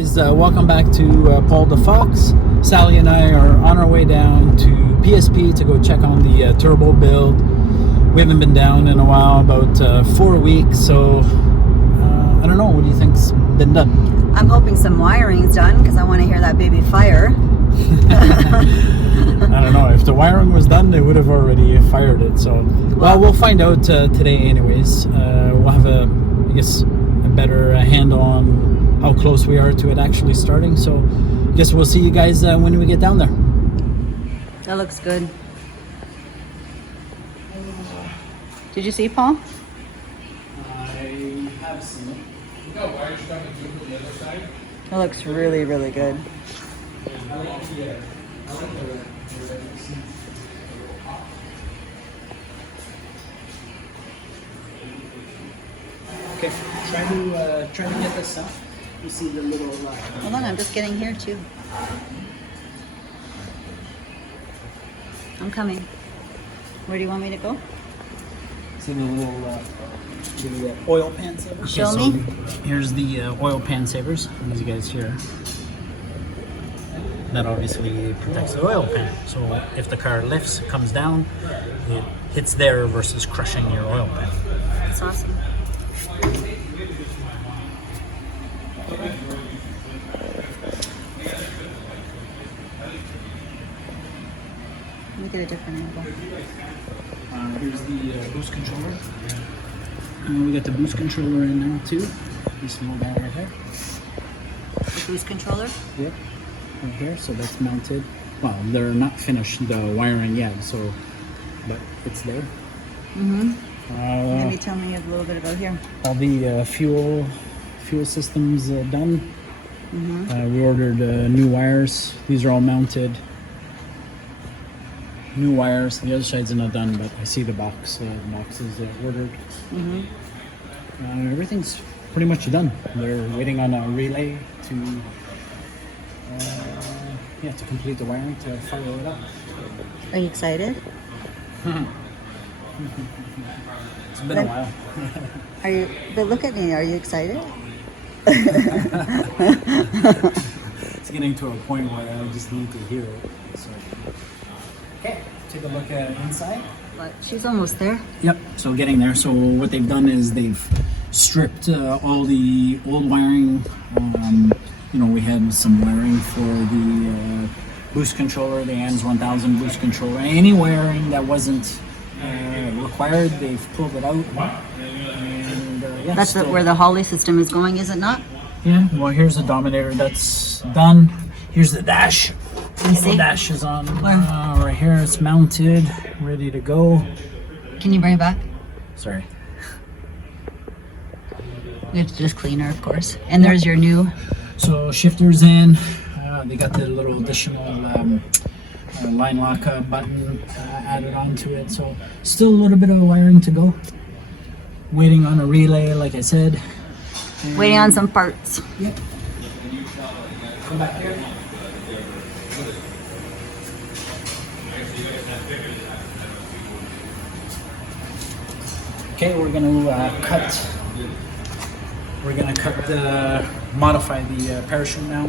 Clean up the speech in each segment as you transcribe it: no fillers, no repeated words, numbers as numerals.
guys, welcome back to Paul DaFox. Sally and I are on our way down to PSP to go check on the turbo build. We haven't been down in a while, about 4 weeks, so I don't know, what do you think's been done? I'm hoping some wiring's done because I want to hear that baby fire. I don't know, if the wiring was done, they would have already fired it, so well, we'll find out today anyways. We'll have I guess a better handle on how close we are to it actually starting, so I guess we'll see you guys when we get down there. That looks good. Did you see, Paul? I have seen it. It looks really, really good. Okay, try to get this up. You see the little. Hold on, I'm just getting here too. I'm coming. Where do you want me to go? See the little the oil pan savers. Show me. Here's the oil pan savers. These guys here. That obviously protects the oil pan. So if the car lifts, it comes down, it hits there versus crushing your oil pan. That's awesome. Let me get a different angle. Here's the boost controller. And we got the boost controller in now too. This little guy right here. The boost controller? Yep. Right here. So that's mounted. Well, they're not finished the wiring yet, so but it's there. Mm-hmm. Maybe tell me a little bit about here. All the fuel systems done. Mm-hmm. We ordered new wires. These are all mounted. New wires. The other side's not done, but I see the box. The box is ordered. Mm-hmm. Everything's pretty much done. They're waiting on a relay to to complete the wiring to fire it up. Are you excited? It's been a while. Are you? But look at me. Are you excited? It's getting to a point where I just need to hear it. So, okay, take a look at inside. But she's almost there. Yep. So getting there. So what they've done is they've stripped all the old wiring. We had some wiring for the boost controller, the ANS 1000 boost controller. Any wiring that wasn't required, they've pulled it out. And, That's where the Holly system is going, is it not? Yeah. Well, here's the Dominator. That's done. Here's the dash. The dash is on right here. It's mounted, ready to go. Can you bring it back? Sorry. We have to just clean her, of course. And there's your new. So shifters in. They got the little additional line lock button added onto it. So still a little bit of wiring to go. Waiting on a relay, like I said. And Waiting on some parts. Yep. Come back here. Okay, we're gonna modify the parachute now,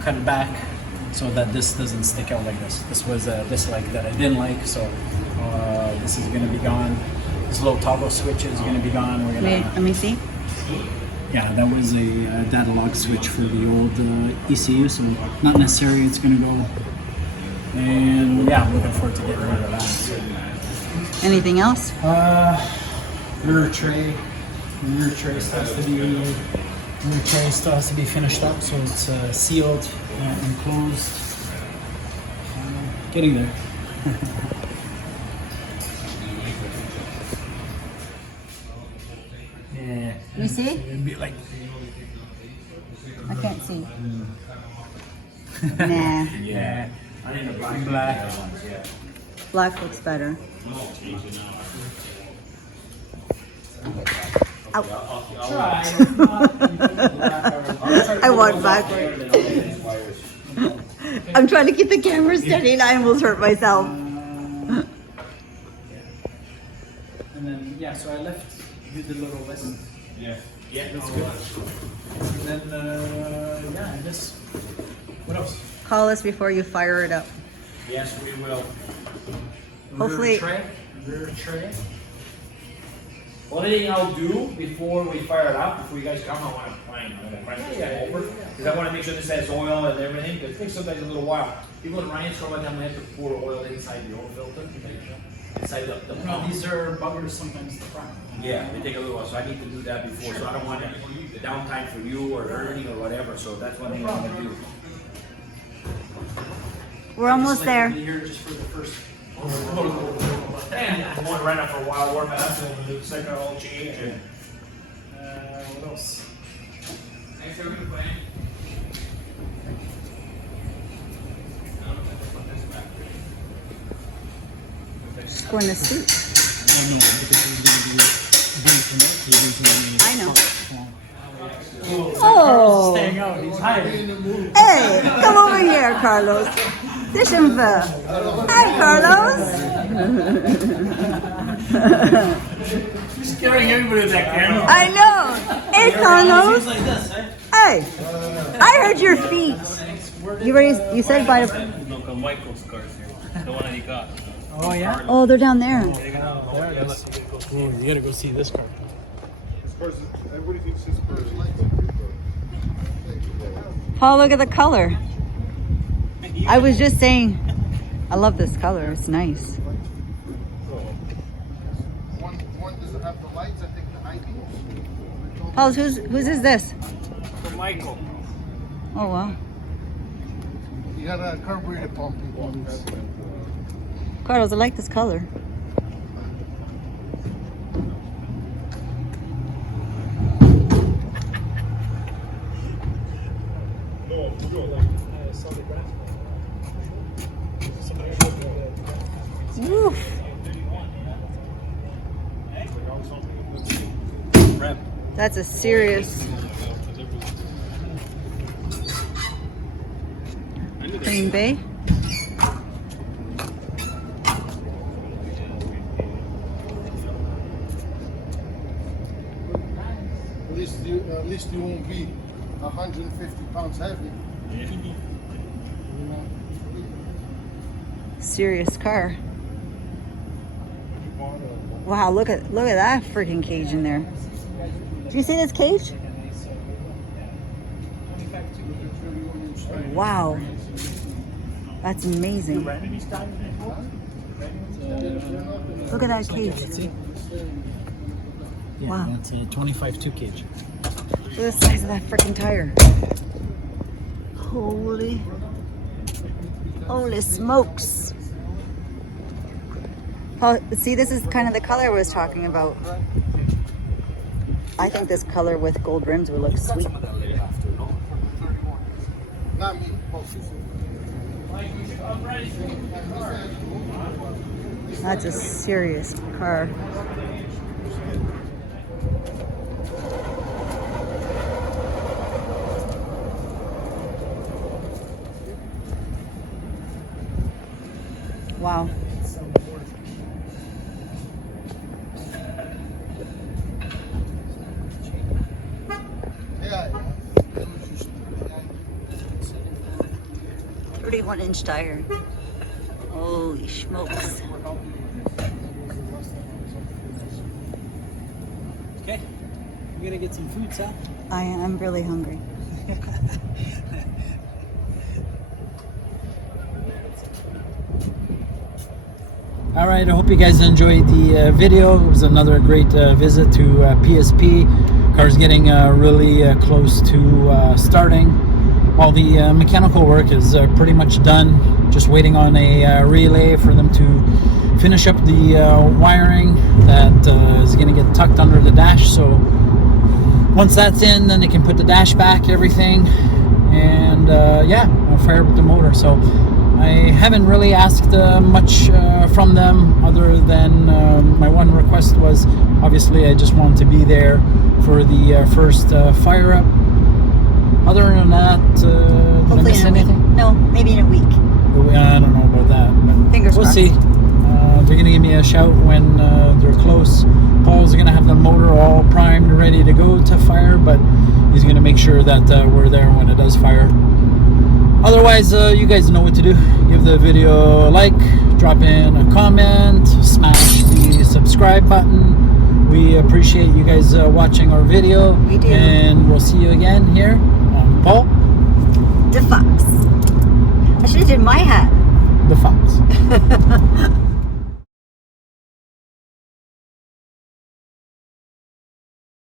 cut it back so that this doesn't stick out like this. This was this leg that I didn't like, so this is gonna be gone. This little toggle switch is gonna be gone. We're gonna. Let me see. Yeah, that was a data log switch for the old ECU, so not necessary. It's gonna go. And yeah, I'm looking forward to getting rid of that. So. Anything else? Rear tray. Rear tray still has to be finished up, so it's sealed and closed. Getting there. Yeah. You see? It'd be like. I can't see. Nah. Yeah. Black. Black looks better. Ow. I walked backward. I'm trying to keep the camera steady and I almost hurt myself. And then, yeah, so I left you the little list. Yeah. Yeah, that's good. And then, yeah, I guess, what else? Call us before you fire it up. Yes, we will. Hopefully- Rear tray. Only thing I'll do before we fire it up, before you guys come, I want to crank this guy over. Because I want to make sure this has oil and everything, because it takes sometimes a little while. People in Ryan's trouble, then we have to pour oil inside the oil filter. Inside the pump. These are buggers sometimes the front. Yeah, they take a little while, so I need to do that before, so I don't want the downtime for you or Ernie or whatever, so that's what I'm going to do. We're almost there. Here just for the first. And I want to run it for a while, warm it up, and do a second oil change. And, what else? Thanks for everything, Brian. Just going to sleep. I know. Oh. Staying out, he's hiding. Hey, come over here, Carlos. Dishenville. Hi, Carlos. You're scaring everybody with that camera. I know. Hey, Carlos. Hey, I heard your feet. You said by the. Look on Michael's cars here. The one that he got. Oh, yeah? Oh, they're down there. There it is. Oh, you gotta go see this car. Everybody thinks this car is like Paul, look at the color. I was just saying, I love this color. It's nice. one doesn't have the lights, I think the 90s. Paul, whose is this? For Michael. Oh, wow. He had a carburetor pump he wants. Carlos, I like this color. Woof. That's a serious Green Bay. At least you won't be 150 pounds heavy. Serious car. Wow, look at that freaking cage in there. Do you see this cage? Wow. That's amazing. Look at that cage. Yeah, Wow. that's a 25 2 cage. Look at the size of that freaking tire. Holy smokes. Paul, see, this is kind of the color I was talking about. I think this color with gold rims would look sweet. Not me. That's a serious car. Wow. Yeah. 31-inch tire. Holy smokes. Okay, we're gonna get some food, Sal. I am really hungry. All right, I hope you guys enjoyed the video. It was another great visit to PSP. Car's getting really close to starting. All the mechanical work is pretty much done. Just waiting on a relay for them to finish up the wiring that is going to get tucked under the dash. So once that's in, then they can put the dash back, everything, and yeah, I'll fire up the motor. So I haven't really asked much from them other than my one request was obviously I just wanted to be there for the first fire up. Other than that, did I Hopefully miss in a week. anything? No, maybe in a week. I don't know about that. But Fingers we'll crossed. see. They're going to give me a shout when they're close Paul's gonna have the motor all primed, ready to go to fire, but he's gonna make sure that we're there when it does fire. Otherwise, you guys know what to do. Give the video a like, drop in a comment, smash the subscribe button. We appreciate you guys watching our video. We do. And we'll see you again here on Paul DaFox. I should have did my hat. DaFox.